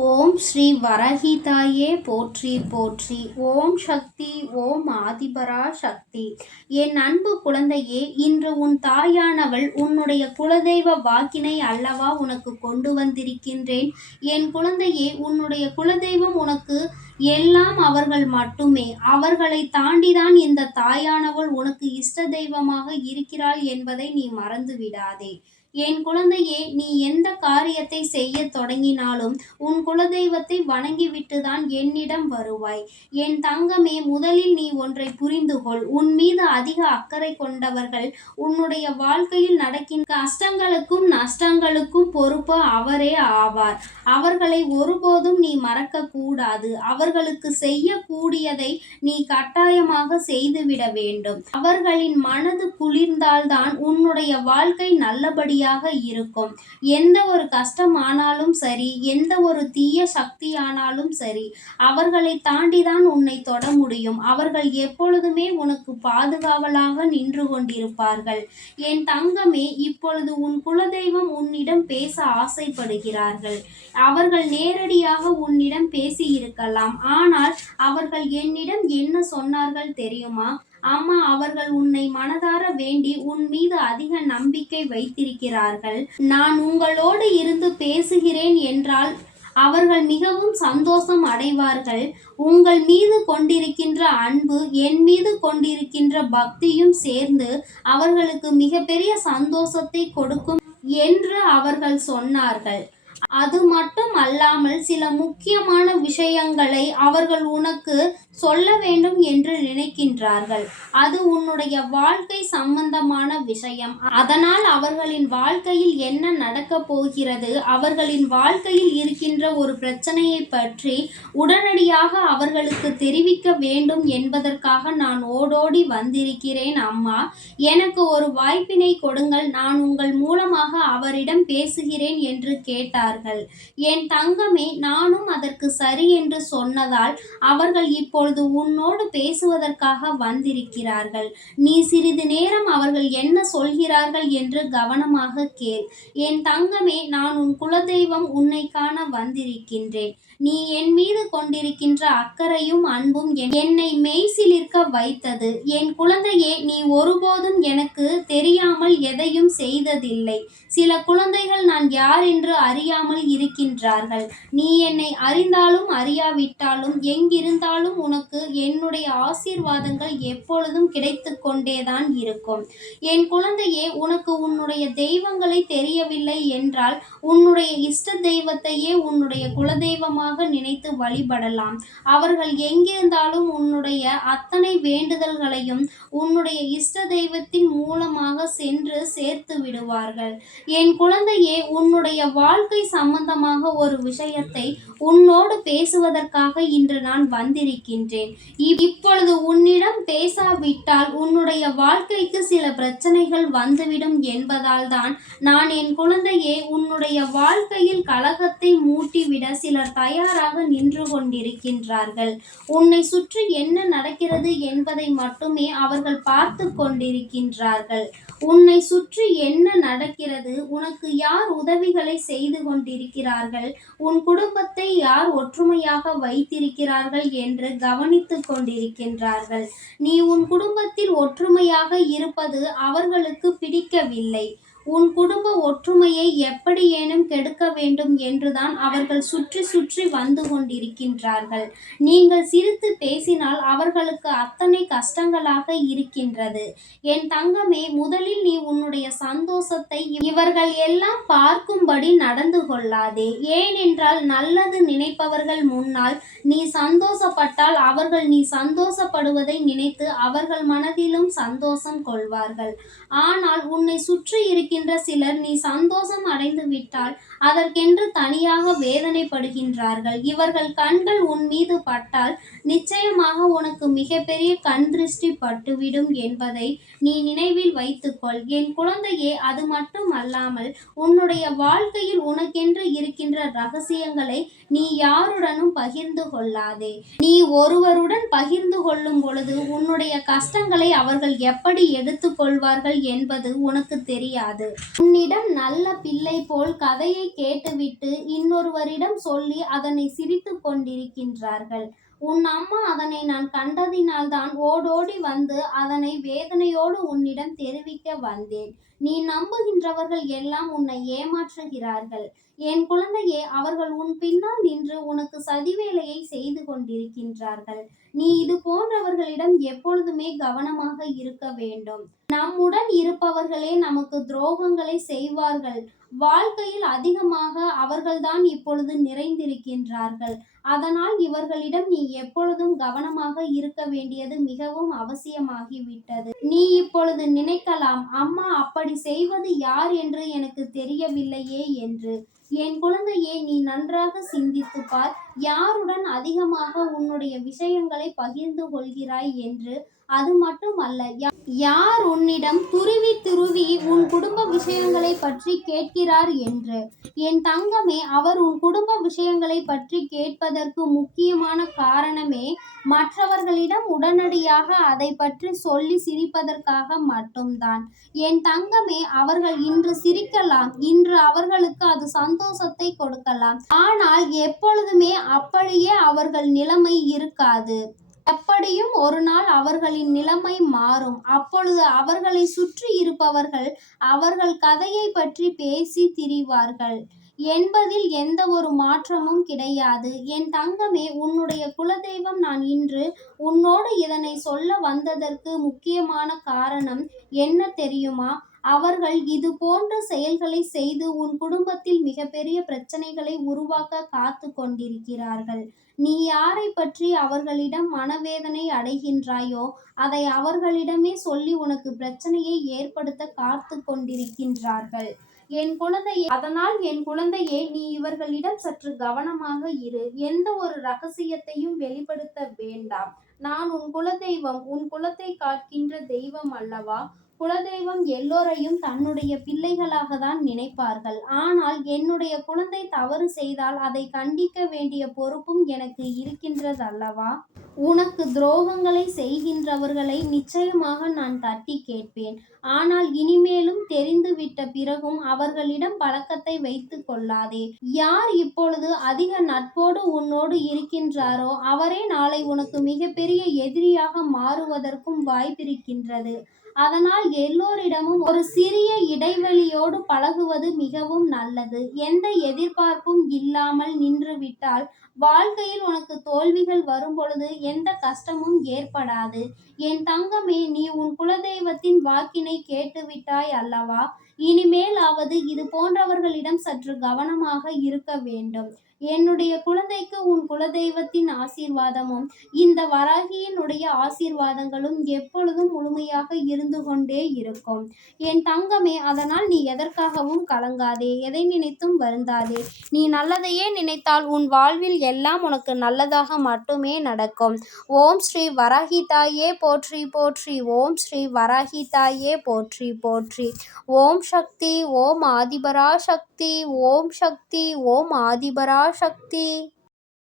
ஓம் ஸ்ரீ வரஹிதாயே போற்றி போற்றி. ஓம் சக்தி ஓம் ஆதிபரா சக்தி. என் அன்பு குழந்தையே இன்று உன் தாயானவள் உன்னுடைய குலதெய்வ வாக்கினை அல்லவா உனக்கு கொண்டு வந்திருக்கின்றேன்? என் குழந்தையே உன்னுடைய குலதெய்வம் உனக்கு எல்லாம் அவர்கள் மட்டுமே. அவர்களை தாண்டிதான் இந்த தாயானவள் உனக்கு இஷ்ட தெய்வமாக இருக்கிறாள் என்பதை நீ மறந்து விடாதே என் குழந்தையே நீ எந்த காரியத்தை செய்ய தொடங்கினாலும் உன் குலதெய்வத்தை வணங்கிவிட்டுதான் என்னிடம் வருவாய். என் தங்கமே முதலில் நீ ஒன்றை புரிந்து கொள் உன் மீது அதிக அக்கறை கொண்டவர்கள் உன்னுடைய வாழ்க்கையில் நடக்கின்ற கஷ்டங்களுக்கும் நஷ்டங்களுக்கும் பொறுப்பு அவரே ஆவார். அவர்களை ஒருபோதும் நீ மறக்க கூடாது. அவர்களுக்கு செய்யக்கூடியதை நீ கட்டாயமாக செய்துவிட வேண்டும். அவர்களின் மனது குளிர்ந்தால்தான் உன்னுடைய வாழ்க்கை நல்லபடியாக இருக்கும். எந்த ஒரு கஷ்டம் ஆனாலும் சரி எந்த ஒரு தீய சக்தி ஆனாலும் சரி அவர்களை தாண்டிதான் உன்னை தொட முடியும். அவர்கள் எப்பொழுதுமே உனக்கு பாதுகாவலாக நின்று கொண்டிருப்பார்கள். என் தங்கமே இப்பொழுது உன் குலதெய்வம் உன்னிடம் பேச ஆசைப்படுகிறார்கள். அவர்கள் நேரடியாக உன்னிடம் பேசி இருக்கலாம் ஆனால் அவர்கள் என்னிடம் என்ன சொன்னார்கள் தெரியுமா? அம்மா அவர்கள் உன்னை மனதார வேண்டி உன் மீது அதிக நம்பிக்கை வைத்திருக்கிறார்கள். நான் உங்களோடு இருந்து பேசுகிறேன் என்றால் அவர்கள் மிகவும் சந்தோஷம் அடைவார்கள். உங்கள் மீது கொண்டிருக்கின்ற அன்பு என் மீது கொண்டிருக்கின்ற பக்தியும் சேர்ந்து அவர்களுக்கு மிகப்பெரிய சந்தோஷத்தை கொடுக்கும் என்று அவர்கள் சொன்னார்கள். அது மட்டும் அல்லாமல் சில முக்கியமான விஷயங்களை அவர்கள் உனக்கு சொல்ல வேண்டும் என்று நினைக்கின்றார்கள். அது உன்னுடைய வாழ்க்கை சம்பந்தமான விஷயம். அதனால் அவர்களின் வாழ்க்கையில் என்ன நடக்க போகிறது அவர்களின் வாழ்க்கையில் இருக்கின்ற ஒரு பிரச்சனையை பற்றி உடனடியாக அவர்களுக்கு தெரிவிக்க வேண்டும் என்பதற்காக நான் ஓடோடி வந்திருக்கிறேன் அம்மா. எனக்கு ஒரு வாய்ப்பினை கொடுங்கள். நான் உங்கள் மூலமாக அவரிடம் பேசுகிறேன் என்று கேட்டார்கள். சொன்னார்கள். என் தங்கமே நானும் அதற்கு சரி என்று சொன்னதால் அவர்கள் இப்பொழுது உன்னோடு பேசுவதற்காக வந்திருக்கிறார்கள். நீ சிறிது நேரம் அவர்கள் என்ன சொல்கிறார்கள் என்று கவனமாக கேள். என் தங்கமே நான் உன் குலதெய்வம் உன்னை காண வந்திருக்கின்றேன். நீ என் மீது கொண்டிருக்கின்ற அக்கறையும் அன்பும் என்னை மெய்சிலிருக்க வைத்தது. என் குழந்தையே நீ ஒருபோதும் எனக்கு தெரியாமல் எதையும் செய்ததில்லை. சில குழந்தைகள் நான் யார் என்று அறியாமல் இருக்கின்றார்கள். நீ என்னை அறிந்தாலும் அறியாவிட்டாலும் எங்கிருந்தாலும் உனக்கு என்னுடைய ஆசீர்வாதங்கள் எப்பொழுதும் கிடைத்து கொண்டேதான் இருக்கும். என் குழந்தையே உனக்கு உன்னுடைய தெய்வங்களை தெரியவில்லை என்றால் உன்னுடைய இஷ்ட தெய்வத்தையே உன்னுடைய குலதெய்வமாக நினைத்து வழிபடலாம். அவர்கள் எங்கிருந்தாலும் உன்னுடைய அத்தனை வேண்டுதல்களையும் உன்னுடைய இஷ்ட தெய்வத்தின் மூலமாக சென்று சேர்த்து விடுவார்கள் என் குழந்தையே உன்னுடைய வாழ்க்கை சம்பந்தமாக ஒரு விஷயத்தை உன்னோடு பேசுவதற்காக இன்று நான் வந்திருக்கின்றேன். இப்பொழுது உன்னிடம் பேசாவிட்டால் உன்னுடைய வாழ்க்கைக்கு சில பிரச்சனைகள் வந்துவிடும் என்பதால் தான் நான் என் குழந்தையே உன்னுடைய வாழ்க்கையில் கலகத்தை மூட்டிவிட சிலர் தயாராக நின்று கொண்டிருக்கின்றார்கள். உன்னை சுற்றி என்ன நடக்கிறது என்பதை மட்டுமே அவர்கள் பார்த்து கொண்டிருக்கின்றார்கள். உன்னை சுற்றி என்ன நடக்கிறது? உனக்கு யார் உதவிகளை செய்து கொண்டிருக்கிறார்கள்? உன் குடும்பத்தை யார் ஒற்றுமையாக வைத்திருக்கிறார்கள் என்று கவனித்துக் கொண்டிருக்கின்றார்கள். நீ உன் குடும்பத்தில் ஒற்றுமையாக இருப்பது அவர்களுக்கு பிடிக்கவில்லை. உன் குடும்ப ஒற்றுமையை எப்படியேனும் கெடுக்க வேண்டும் என்றுதான் அவர்கள் சுற்றி சுற்றி வந்து கொண்டிருக்கின்றார்கள். நீங்கள் சிரித்து பேசினால் அவர்களுக்கு அத்தனை கஷ்டங்களாக இருக்கின்றது. என் தங்கமே முதலில் நீ உன்னுடைய சந்தோஷத்தை இவர்கள் எல்லாம் பார்க்கும்படி நடந்து கொள்ளாதே. ஏனென்றால் நல்லது நினைப்பவர்கள் முன்னால் நீ சந்தோஷப்பட்டால் அவர்கள் நீ சந்தோஷப்படுவதை நினைத்து அவர்கள் மனதிலும் சந்தோஷம் கொள்வார்கள். ஆனால் உன்னை சுற்றி இருக்கின்ற சிலர் நீ சந்தோஷம் அடைந்து விட்டால் அதற்கென்று தனியாக வேதனைப்படுகின்றார்கள். இவர்கள் கண்கள் உன் மீது பட்டால் நிச்சயமாக உனக்கு மிகப்பெரிய கண் திருஷ்டி பட்டுவிடும் என்பதை நீ நினைவில் வைத்துக்கொள். என் குழந்தையே அது மட்டும் அல்லாமல் உன்னுடைய வாழ்க்கையில் உனக்கென்று இருக்கின்ற ரகசியங்களை நீ யாருடனும் பகிர்ந்து கொள்ளாதே. நீ ஒருவருடன் பகிர்ந்து கொள்ளும் பொழுது உன்னுடைய கஷ்டங்களை அவர்கள் எப்படி எடுத்துக்கொள்வார்கள் என்பது உனக்கு தெரியாது. கொண்டது உன்னிடம் நல்ல பிள்ளை போல் கதையை கேட்டுவிட்டு இன்னொருவரிடம் சொல்லி அதனை சிரித்துக் கொண்டிருக்கின்றார்கள். உன் அம்மா அதனை நான் கண்டதினால்தான் ஓடோடி வந்து அதனை வேதனையோடு உன்னிடம் தெரிவிக்க வந்தேன். நீ நம்புகின்றவர்கள் எல்லாம் உன்னை ஏமாற்றுகிறார்கள். என் குழந்தையே அவர்கள் உன் பின்னால் நின்று உனக்கு சதிவேலையை செய்து கொண்டிருக்கின்றார்கள். நீ இது போன்றவர்களிடம் எப்பொழுதுமே கவனமாக இருக்க வேண்டும். நம்முடன் இருப்பவர்களே நமக்கு துரோகங்களை செய்வார்கள். வாழ்க்கையில் அதிகமாக அவர்கள்தான் இப்பொழுது நிறைந்திருக்கின்றார்கள். அதனால் இவர்களிடம் நீ எப்பொழுதும் கவனமாக இருக்க வேண்டியது மிகவும் அவசியமாகிவிட்டது. நீ இப்பொழுது நினைக்கலாம் அம்மா அப்படி செய்வது யார் என்று எனக்கு தெரியவில்லையே என்று. என் குழந்தையே நீ நன்றாக சிந்தித்து பார். யாருடன் அதிகமாக உன்னுடைய விஷயங்களை பகிர்ந்து கொள்கிறாய் என்று அது மட்டுமல்ல யா- யார் உன்னிடம் துருவி துருவி உன் குடும்ப விஷயங்களை பற்றி கேட்கிறார் என்று. என் தங்கமே அவர் உன் குடும்ப விஷயங்களை பற்றி கேட்பதற்கு முக்கியமான காரணமே மற்றவர்களிடம் உடனடியாக அதை பற்றி சொல்லி சிரிப்பதற்காக மட்டும்தான். என் தங்கமே அவர்கள் இன்று சிரிக்கலாம். இன்று அவர்களுக்கு அது சந்தோஷத்தை கொடுக்கலாம். ஆனால் எப்பொழுதுமே அப்படியே அவர்கள் நிலைமை இருக்காது. எப்படியும் ஒரு நாள் அவர்களின் நிலைமை மாறும். அப்பொழுது அவர்களை சுற்றி இருப்பவர்கள் அவர்கள் கதையை பற்றி பேசி திரிவார்கள். என்பதில் எந்த ஒரு மாற்றமும் கிடையாது. என் தங்கமே உன்னுடைய குலதெய்வம் நான் இன்று உன்னோடு இதனை சொல்ல வந்ததற்கு முக்கியமான காரணம் என்ன தெரியுமா? அவர்கள் இது போன்ற செயல்களை செய்து உன் குடும்பத்தில் மிகப்பெரிய பிரச்சனைகளை உருவாக்க காத்து கொண்டிருக்கிறார்கள். நீ யாரை பற்றி அவர்களிடம் மனவேதனை அடைகின்றாயோ அதை அவர்களிடமே சொல்லி உனக்கு பிரச்சனையை ஏற்படுத்த காத்து கொண்டிருக்கின்றார்கள். என் குழந்தையே அதனால் என் குழந்தையே நீ இவர்களிடம் சற்று கவனமாக இரு. எந்த ஒரு ரகசியத்தையும் வெளிப்படுத்த வேண்டாம். நான் உன் குலதெய்வம் உன் குலத்தை காக்கின்ற தெய்வம் அல்லவா? குலதெய்வம் எல்லோரையும் தன்னுடைய பிள்ளைகளாக தான் நினைப்பார்கள். ஆனால் என்னுடைய குழந்தை தவறு செய்தால் அதை கண்டிக்க வேண்டிய பொறுப்பும் எனக்கு இருக்கின்றது அல்லவா உனக்கு துரோகங்களை செய்கின்றவர்களை நிச்சயமாக நான் தட்டி கேட்பேன். ஆனால் இனிமேலும் தெரிந்துவிட்ட பிறகும் அவர்களிடம் பழக்கத்தை வைத்து கொள்ளாதே. யார் இப்பொழுது அதிக நட்போடு உன்னோடு இருக்கின்றாரோ அவரே நாளை உனக்கு மிகப்பெரிய எதிரியாக மாறுவதற்கும் வாய்ப்பிருக்கின்றது. அதனால் எல்லோரிடமும் ஒரு சிறிய இடைவெளியோடு பழகுவது மிகவும் நல்லது. எந்த எதிர்பார்ப்பும் இல்லாமல் நின்றுவிட்டால் வாழ்க்கையில் உனக்கு தோல்விகள் வரும்பொழுது எந்த கஷ்டமும் ஏற்படாது. என் தங்கமே நீ உன் குலதெய்வத்தின் வாக்கினை கேட்டுவிட்டாய் அல்லவா? இனிமேலாவது இது போன்றவர்களிடம் சற்று கவனமாக இருக்க வேண்டும். என்னுடைய குழந்தைக்கு உன் குலதெய்வத்தின் ஆசீர்வாதமும் இந்த வராகியினுடைய ஆசீர்வாதங்களும் எப்பொழுதும் முழுமையாக இருந்து கொண்டே இருக்கும். என் தங்கமே அதனால் நீ எதற்காகவும் கலங்காதே எதை நினைத்தும் வருந்தாதே. நீ நல்லதையே நினைத்தால் உன் வாழ்வில் எல்லாம் உனக்கு நல்லதாக மட்டுமே நடக்கும். ஓம் ஸ்ரீ வராகி தாயே போற்றி போற்றி. ஓம் ஸ்ரீ வராகி தாயே போற்றி போற்றி. ஓம் சக்தி ஓம் ஆதிபரா சக்தி ஓம் சக்தி ஓம் ஆதிபரா சக்தி